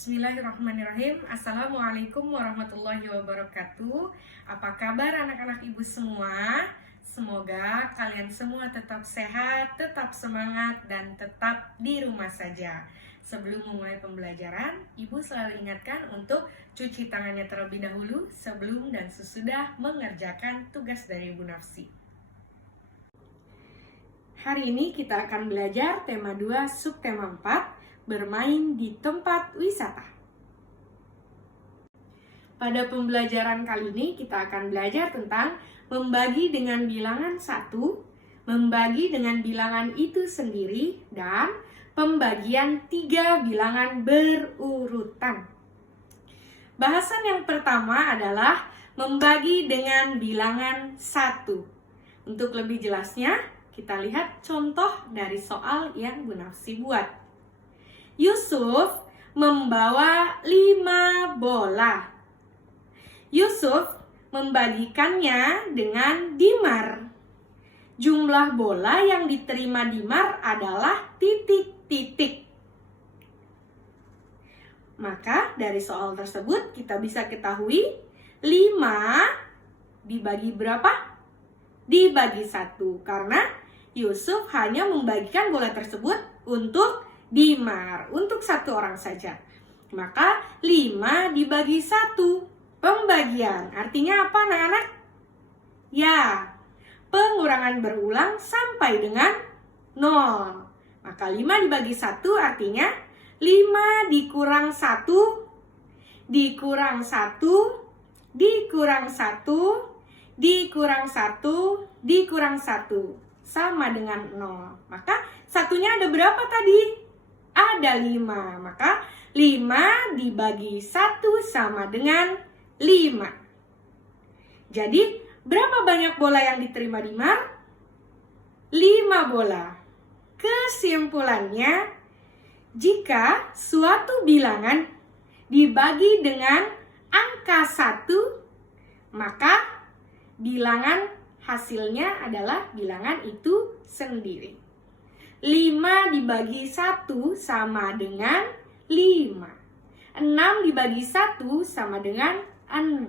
Bismillahirrahmanirrahim. Assalamualaikum warahmatullahi wabarakatuh. Apa kabar anak-anak ibu semua? Semoga kalian semua tetap sehat, tetap semangat, dan tetap di rumah saja. Sebelum memulai pembelajaran, ibu selalu ingatkan untuk cuci tangannya terlebih dahulu sebelum dan sesudah mengerjakan tugas dari Ibu Nafsi. Hari ini kita akan belajar tema 2 subtema 4, bermain di tempat wisata. Pada pembelajaran kali ini kita akan belajar tentang membagi dengan bilangan 1, membagi dengan bilangan itu sendiri, dan pembagian 3 bilangan berurutan. Bahasan yang pertama adalah membagi dengan bilangan 1. Untuk lebih jelasnya, kita lihat contoh dari soal yang Bu Nafsi buat. Yusuf membawa 5 bola. Yusuf membagikannya dengan Dimar. Jumlah bola yang diterima Dimar adalah titik-titik. Maka dari soal tersebut kita bisa ketahui 5 dibagi berapa? Dibagi 1. Karena Yusuf hanya membagikan bola tersebut untuk Dimar, untuk 1 orang saja. Maka 5 dibagi 1. Pembagian. Artinya apa anak-anak? Ya, pengurangan berulang sampai dengan 0. Maka 5 dibagi 1 artinya 5 dikurang 1, dikurang 1, dikurang 1, dikurang 1, dikurang 1. Sama dengan 0. Maka satunya ada berapa tadi? Ada 5. Maka 5 dibagi 1 sama dengan 5. Jadi berapa banyak bola yang diterima Dimar? 5 bola. Kesimpulannya, jika suatu bilangan dibagi dengan angka 1, maka bilangan hasilnya adalah bilangan itu sendiri. 5 dibagi 1 sama dengan 5. 6 dibagi 1 sama dengan 6.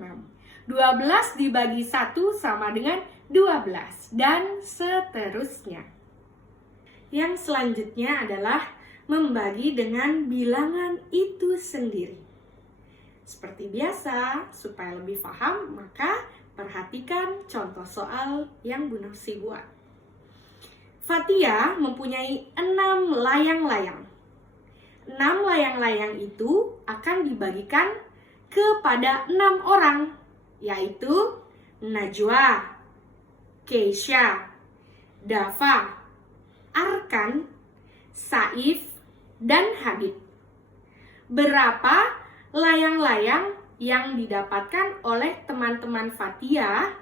12 dibagi 1 sama dengan 12. Dan seterusnya. Yang selanjutnya adalah membagi dengan bilangan itu sendiri. Seperti biasa, supaya lebih paham, maka perhatikan contoh soal yang Bu Nafsi buat. Fatia mempunyai 6 layang-layang. 6 layang-layang itu akan dibagikan kepada 6 orang, yaitu Najwa, Keisha, Dafa, Arkan, Saif, dan Habib. Berapa layang-layang yang didapatkan oleh teman-teman Fatia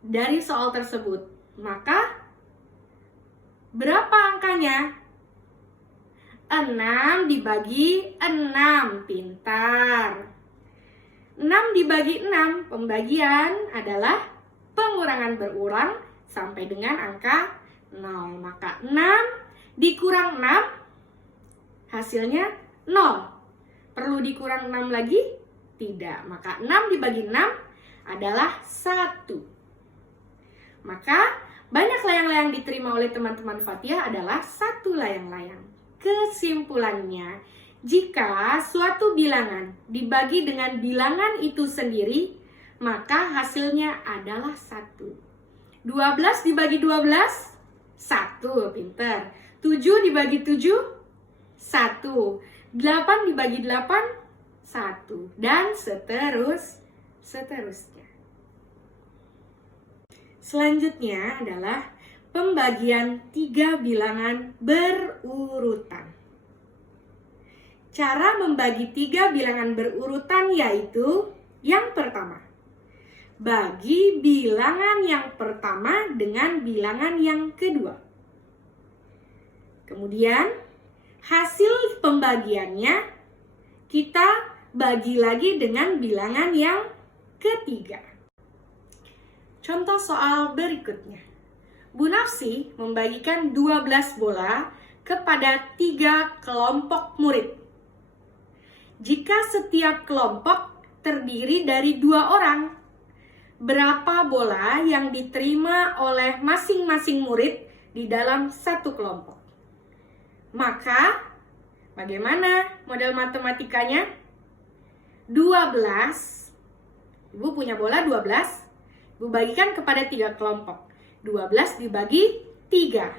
dari soal tersebut? Maka berapa angkanya? 6 dibagi 6. Pintar. 6 dibagi 6. Pembagian adalah pengurangan berulang sampai dengan angka 0. Maka 6 dikurang 6 hasilnya 0. Perlu dikurang 6 lagi? Tidak. Maka 6 dibagi 6 adalah 1. Maka banyak layang-layang diterima oleh teman-teman Fatia adalah 1 layang-layang. Kesimpulannya, jika suatu bilangan dibagi dengan bilangan itu sendiri, maka hasilnya adalah 1. 12 dibagi 12, 1. Pinter. 7 dibagi 7, 1. 8 dibagi 8, 1. Dan seterusnya. Selanjutnya adalah pembagian 3 bilangan berurutan. Cara membagi 3 bilangan berurutan yaitu yang pertama, bagi bilangan yang pertama dengan bilangan yang kedua. Kemudian hasil pembagiannya kita bagi lagi dengan bilangan yang ketiga. Contoh soal berikutnya. Bu Nafsi membagikan 12 bola kepada 3 kelompok murid. Jika setiap kelompok terdiri dari 2 orang, berapa bola yang diterima oleh masing-masing murid di dalam satu kelompok? Maka, bagaimana model matematikanya? 12. Ibu punya bola 12. Ibu bagikan kepada 3 kelompok. 12 dibagi 3.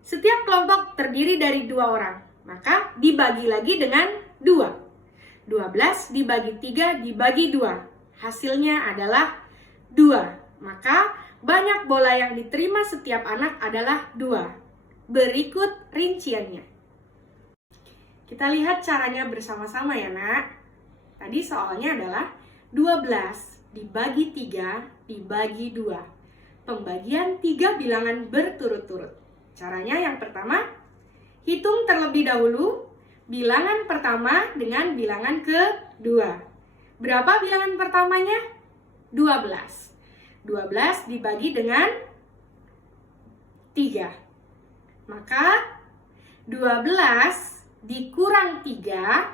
Setiap kelompok terdiri dari 2 orang. Maka dibagi lagi dengan 2. 12 dibagi 3 dibagi 2. Hasilnya adalah 2. Maka banyak bola yang diterima setiap anak adalah 2. Berikut rinciannya. Kita lihat caranya bersama-sama ya nak. Tadi soalnya adalah 12 dibagi 3 dibagi 2. Pembagian 3 bilangan berturut-turut. Caranya yang pertama, hitung terlebih dahulu bilangan pertama dengan bilangan kedua. Berapa bilangan pertamanya? 12. 12 dibagi dengan 3. Maka 12 dikurang 3,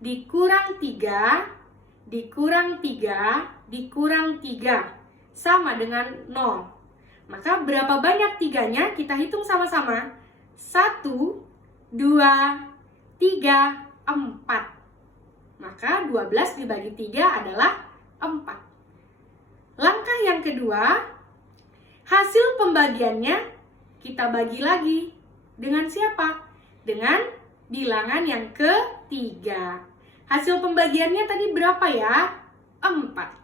dikurang 3, dikurang 3, dikurang 3. Sama dengan 0. Maka berapa banyak 3-nya? Kita hitung sama-sama. 1, 2, 3, 4. Maka 12 dibagi 3 adalah 4. Langkah yang kedua, hasil pembagiannya kita bagi lagi. Dengan siapa? Dengan bilangan yang ketiga. Hasil pembagiannya tadi berapa ya? 4.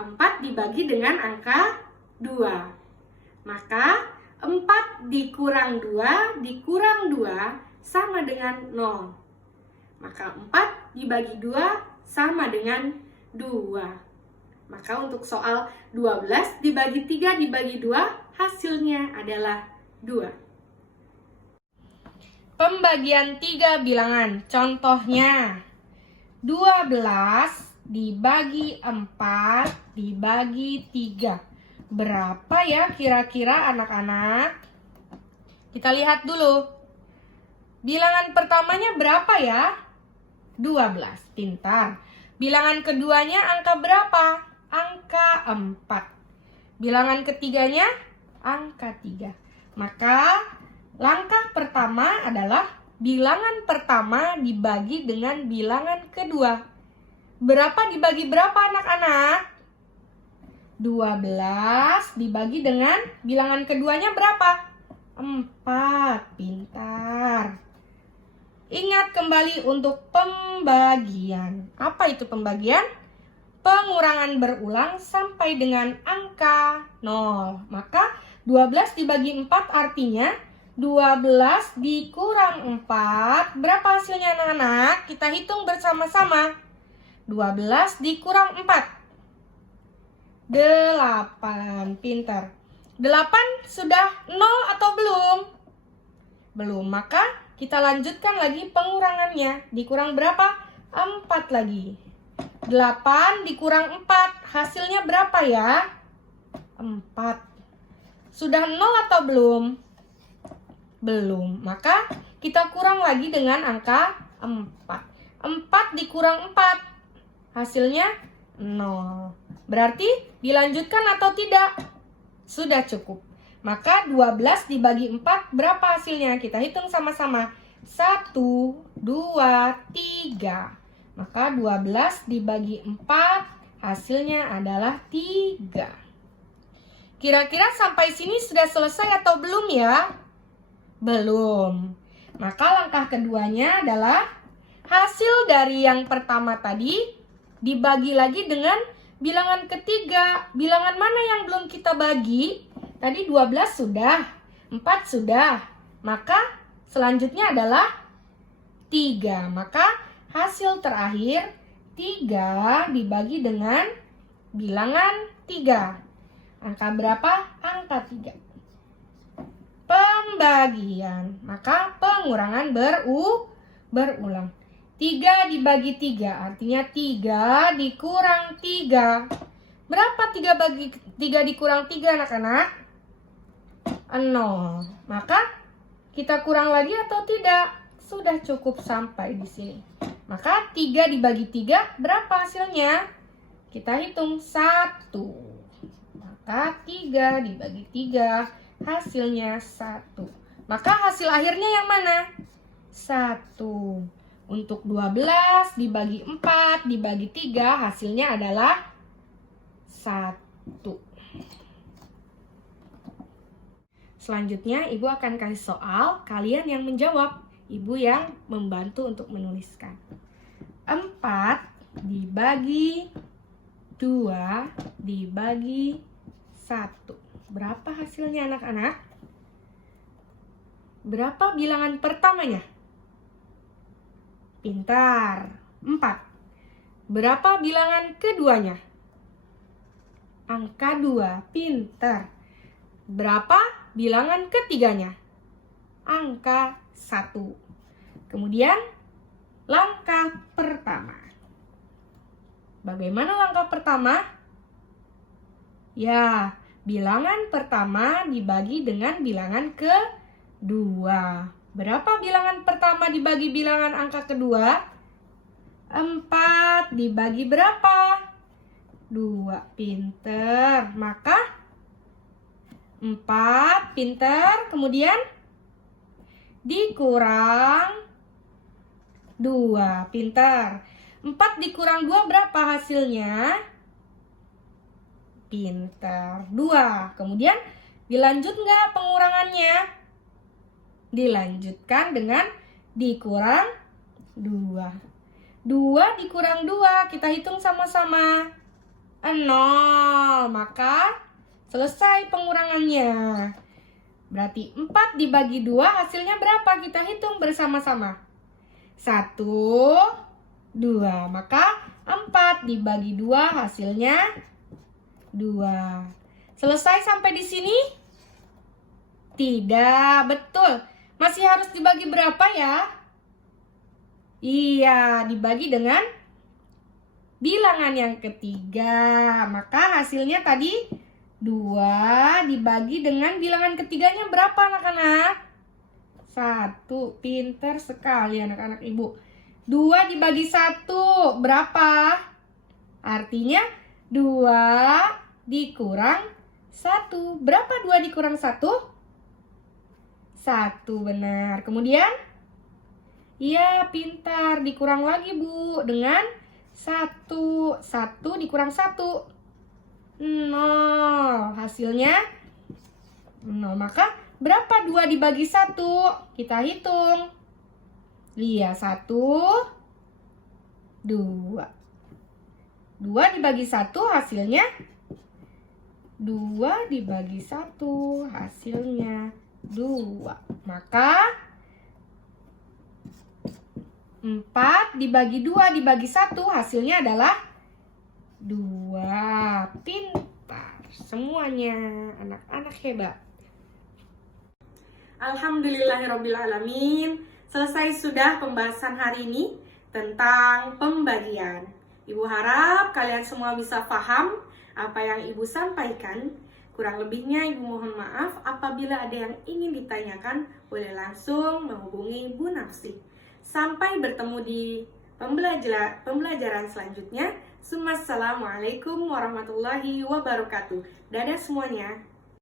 4 dibagi dengan angka 2. Maka 4 dikurang 2 dikurang 2 sama dengan 0. Maka 4 dibagi 2 sama dengan 2. Maka untuk soal 12 dibagi 3 dibagi 2 hasilnya adalah 2. Pembagian 3 bilangan. Contohnya 12 dibagi 4 dibagi 3. Berapa ya kira-kira anak-anak? Kita lihat dulu. Bilangan pertamanya berapa ya? 12. Pintar. Bilangan keduanya angka berapa? Angka 4. Bilangan ketiganya angka 3. Maka langkah pertama adalah bilangan pertama dibagi dengan bilangan kedua. Berapa dibagi berapa anak-anak? 12 dibagi dengan bilangan keduanya berapa? 4. Pintar. Ingat kembali untuk pembagian. Apa itu pembagian? Pengurangan berulang sampai dengan angka 0. Maka 12 dibagi 4 artinya 12 dikurang 4. Berapa hasilnya anak-anak? Kita hitung bersama-sama. 12 dikurang 4. 8. Pintar. 8 sudah 0 atau belum? Belum. Maka kita lanjutkan lagi pengurangannya. Dikurang berapa? 4 lagi. 8 dikurang 4. Hasilnya berapa ya? 4. Sudah 0 atau belum? Belum. Maka kita kurang lagi dengan angka 4. 4 dikurang 4. Hasilnya 0. Berarti dilanjutkan atau tidak? Sudah cukup. Maka 12 dibagi 4 berapa hasilnya? Kita hitung sama-sama. 1, 2, 3. Maka 12 dibagi 4 hasilnya adalah 3. Kira-kira sampai sini sudah selesai atau belum ya? Belum. Maka langkah keduanya adalah hasil dari yang pertama tadi dibagi lagi dengan bilangan ketiga. Bilangan mana yang belum kita bagi? Tadi 12 sudah, 4 sudah. Maka selanjutnya adalah 3. Maka hasil terakhir 3 dibagi dengan bilangan 3. Angka berapa? Angka 3. Pembagian. Maka pengurangan berulang. 3 dibagi 3 artinya 3 dikurang 3. Berapa 3 bagi 3 dikurang 3 anak-anak? 0. Maka kita kurang lagi atau tidak? Sudah cukup sampai di sini. Maka 3 dibagi 3 berapa hasilnya? Kita hitung 1. Maka 3 dibagi 3 hasilnya 1. Maka hasil akhirnya yang mana? 1. Untuk 12 dibagi 4 dibagi 3 hasilnya adalah 1. Selanjutnya Ibu akan kasih soal, kalian yang menjawab, Ibu yang membantu untuk menuliskan. 4 dibagi 2 dibagi 1. Berapa hasilnya anak-anak? Berapa bilangan pertamanya? Pintar. 4. Berapa bilangan keduanya? Angka 2. Pintar. Berapa bilangan ketiganya? Angka 1. Kemudian langkah pertama. Bagaimana langkah pertama? Ya, bilangan pertama dibagi dengan bilangan kedua. Berapa bilangan pertama dibagi bilangan angka kedua? 4 dibagi berapa? 2. Pinter. Maka 4 pinter. Kemudian dikurang 2. Pinter. 4 dikurang 2 berapa hasilnya? Pinter. 2. Kemudian dilanjut nggak pengurangannya? Dilanjutkan dengan dikurang 2. 2 dikurang 2, kita hitung sama-sama. 0. Maka selesai pengurangannya. Berarti 4 dibagi 2 hasilnya berapa? Kita hitung bersama-sama. 1, 2. Maka 4 dibagi 2 hasilnya 2. Selesai sampai di sini? Tidak, betul. Masih harus dibagi berapa ya? Iya, dibagi dengan bilangan yang ketiga. Maka hasilnya tadi 2 dibagi dengan bilangan ketiganya berapa anak-anak? 1. Pinter sekali anak-anak Ibu. 2 dibagi 1 berapa? Artinya 2 dikurang 1. Berapa 2 dikurang 1? 1, benar. Kemudian? Iya, pintar. Dikurang lagi, Bu. Dengan 1. 1 dikurang 1. 0. Hasilnya 0. Maka berapa 2 dibagi 1? Kita hitung. Iya, 1, 2. 2 dibagi 1 hasilnya 2 dibagi 1 hasilnya 2. Maka 4 dibagi 2 dibagi 1 hasilnya adalah 2. Pintar semuanya, anak-anak hebat. Alhamdulillahirrabbilalamin. Selesai sudah pembahasan hari ini tentang pembagian. Ibu harap kalian semua bisa paham apa yang Ibu sampaikan. Kurang lebihnya Ibu mohon maaf. Apabila ada yang ingin ditanyakan, boleh langsung menghubungi Bu Nafsi. Sampai bertemu di pembelajaran selanjutnya. Assalamualaikum warahmatullahi wabarakatuh. Dadah semuanya.